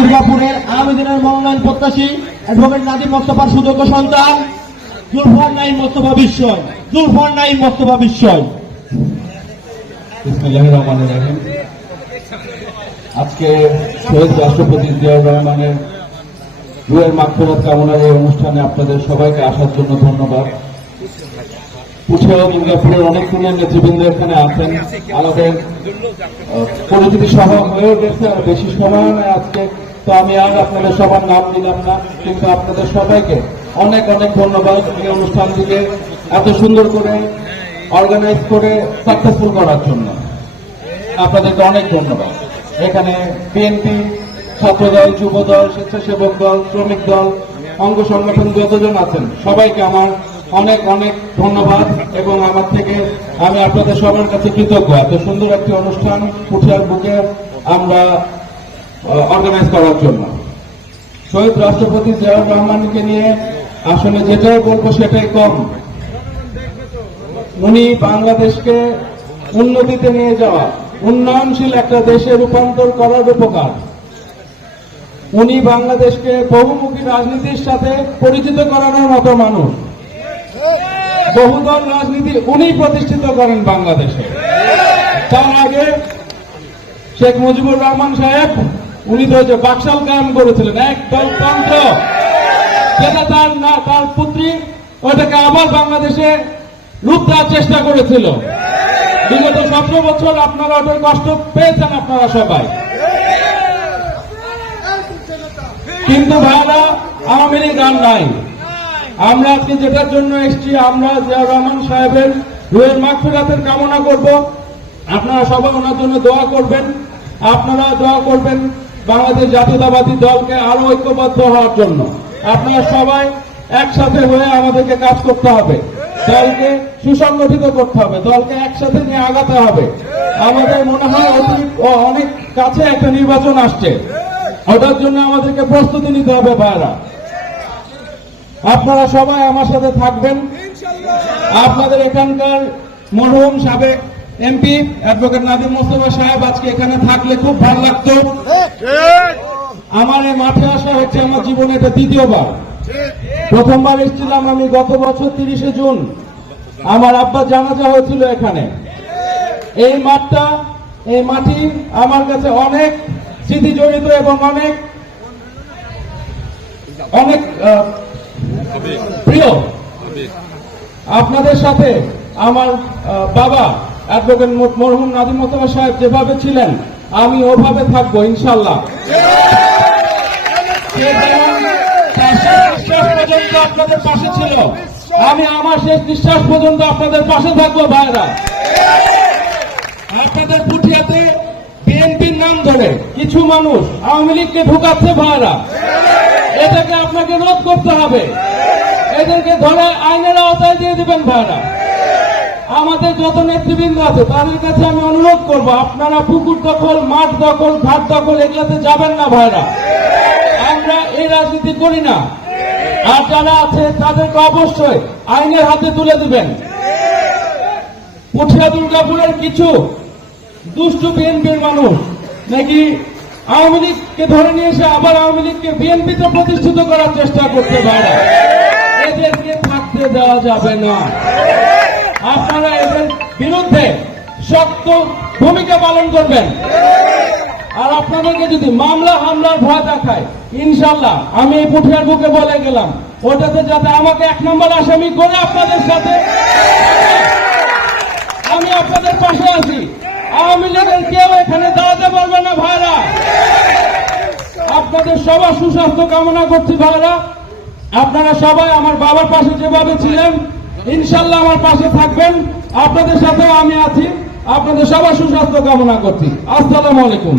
দুর্গাপুরের আগামী দিনের মনোনয়ন প্রত্যাশী অ্যাডভোকেট নাদিম মোস্তফার সুযোগ্য সন্তান জুলফার নাঈম মোস্তফা বিস্ময়। জুলফার নাঈম মোস্তফা বিস্ময়। বিসমিল্লাহির রহমানির রহিম। আজকে শহীদ রাষ্ট্রপতি জিয়াউর রহমানের রুহের মাগফিরাত কামনার এই অনুষ্ঠানে আপনাদের সবাইকে আসার জন্য ধন্যবাদ। পুঠিয়া দুর্গাপুরের অনেকগুলো নেতৃবৃন্দ এখানে আছেন, আমাদের পরিচিতি সহ হয়ে গেছে, আর বেশি সময় নয় আজকে, তো আমি আর আপনাদের সবার নাম দিলাম না, কিন্তু আপনাদের সবাইকে অনেক অনেক ধন্যবাদ এই অনুষ্ঠানটিকে এত সুন্দর করে অর্গানাইজ করে সাকসেসফুল করার জন্য। আপনাদেরকে অনেক ধন্যবাদ। এখানে বিএনপি, ছাত্রদল, যুবদল, স্বেচ্ছাসেবক দল, শ্রমিক দল, অঙ্গ সংগঠন যতজন আছেন সবাইকে আমার অনেক অনেক ধন্যবাদ, এবং আমার থেকে আমি আপনাদের সবার কাছে কৃতজ্ঞ এত সুন্দর একটি অনুষ্ঠান পুঠিয়ার বুকে আমরা অর্গানাইজ করার জন্য। শহীদ রাষ্ট্রপতি জিয়াউর রহমানকে নিয়ে আসলে যেটাই বলবো সেটাই কম। উনি বাংলাদেশকে উন্নতিতে নিয়ে যাওয়া, উন্নয়নশীল একটা দেশে রূপান্তর করার উপকার। উনি বাংলাদেশকে বহুমুখী রাজনীতির সাথে পরিচিত করানোর মতো মানুষ। বহুদল রাজনীতি উনি প্রতিষ্ঠিত করেন বাংলাদেশে। তার আগে শেখ মুজিবুর রহমান সাহেব উনি তো যে বাকশাল কায়েম করেছিলেন, একদল তন্ত্র, যেটা তার পুত্রী ওটাকে আবার বাংলাদেশে রূপ দেওয়ার চেষ্টা করেছিল। বিগত 17 বছর আপনারা ওটার কষ্ট পেয়েছেন আপনারা সবাই, কিন্তু ভাইরা আওয়ামী লীগ আর নাই। আমরা আজকে যেটার জন্য এসেছি, আমরা জিয়াউর রহমান সাহেবের রুহের মাগফিরাতের কামনা করব। আপনারা সবাই ওনার জন্য দোয়া করবেন। আপনারা দোয়া করবেন বাংলাদেশ জাতীয়তাবাদী দলকে আরো ঐক্যবদ্ধ হওয়ার জন্য। আপনারা সবাই একসাথে হয়ে আমাদেরকে কাজ করতে হবে, দলকে সুসংগঠিত করতে হবে, দলকে একসাথে নিয়ে আগাতে হবে। আমাদের মনে হয় অনেক কাছে একটা নির্বাচন আসছে, ওটার জন্য আমাদেরকে প্রস্তুতি নিতে হবে ভাইরা। আপনারা সবাই আমার সাথে থাকবেন। আপনাদের এখানকার মরহুম সাবেক এমপি অ্যাডভোকেট নাদিম মোস্তফা সাহেব আজকে এখানে থাকলে খুব ভালো লাগতো। আমার এই মাঠে আসা হচ্ছে আমার জীবনে এটা দ্বিতীয়বার। প্রথমবার এসেছিলাম আমি গত বছর 30শে জুন, আমার আব্বা জানাজা হয়েছিল এখানে। এই মাটি আমার কাছে অনেক স্মৃতি জড়িত এবং অনেক অনেক প্রিয়। আপনাদের সাথে আমার বাবা অ্যাডভোকেট মরহুম নাদিম মোস্তফা সাহেব যেভাবে ছিলেন আমি ওভাবে থাকবো ইনশাল্লাহ। পর্যন্ত আপনাদের পাশে ছিল, আমি আমার শেষ নিঃশ্বাস পর্যন্ত আপনাদের পাশে থাকবো ভাইরা। আপনাদের পুঠিয়াতে বিএনপির নাম ধরে কিছু মানুষ আওয়ামী লীগকে ঢুকাচ্ছে ভাইরা, এটাকে আপনাকে রোধ করতে হবে। এদেরকে ধরে আইনের আওতায় দিয়ে দিবেন ভাইরা। আমাদের যত নেতৃবৃন্দ আছে তাদের কাছে আমি অনুরোধ করব, আপনারা পুকুর দখল, মাঠ দখল, ঘাট দখল এগুলোতে যাবেন না ভাইরা। আমরা এই রাজনীতি করি না। আর যারা আছে তাদেরকে অবশ্যই আইনের হাতে তুলে দিবেন। পুঠিয়া দুর্গাপুরের কিছু দুষ্টু বিএনপির মানুষ নাকি আওয়ামী লীগকে ধরে নিয়ে এসে আবার আওয়ামী লীগকে বিএনপিতে প্রতিষ্ঠিত করার চেষ্টা করতে পারে। এদেরকে থাকতে দেওয়া যাবে না। আপনারা এদের বিরুদ্ধে শক্ত ভূমিকা পালন করবেন। আর আপনাদেরকে যদি মামলা হামলার ভয় দেখায়, ইনশাল্লাহ আমি এই পুঠিয়ার বুকে বলে গেলাম, ওটাতে যাতে আমাকে 1 নম্বর আসামি করে আপনাদের সাথে আমি আপনাদের পাশে আছি। আওয়ামী লীগের কেউ এখানে দাঁড়াতে পারবে না ভাইরা। আপনাদের সবার সুস্বাস্থ্য কামনা করছি ভাইরা। আপনারা সবাই আমার বাবার পাশে যেভাবে ছিলেন, ইনশাল্লাহ আমার পাশে থাকবেন। আপনাদের সাথেও আমি আছি। আপনাদের সবার সুস্বাস্থ্য কামনা করছি। আসসালামু আলাইকুম।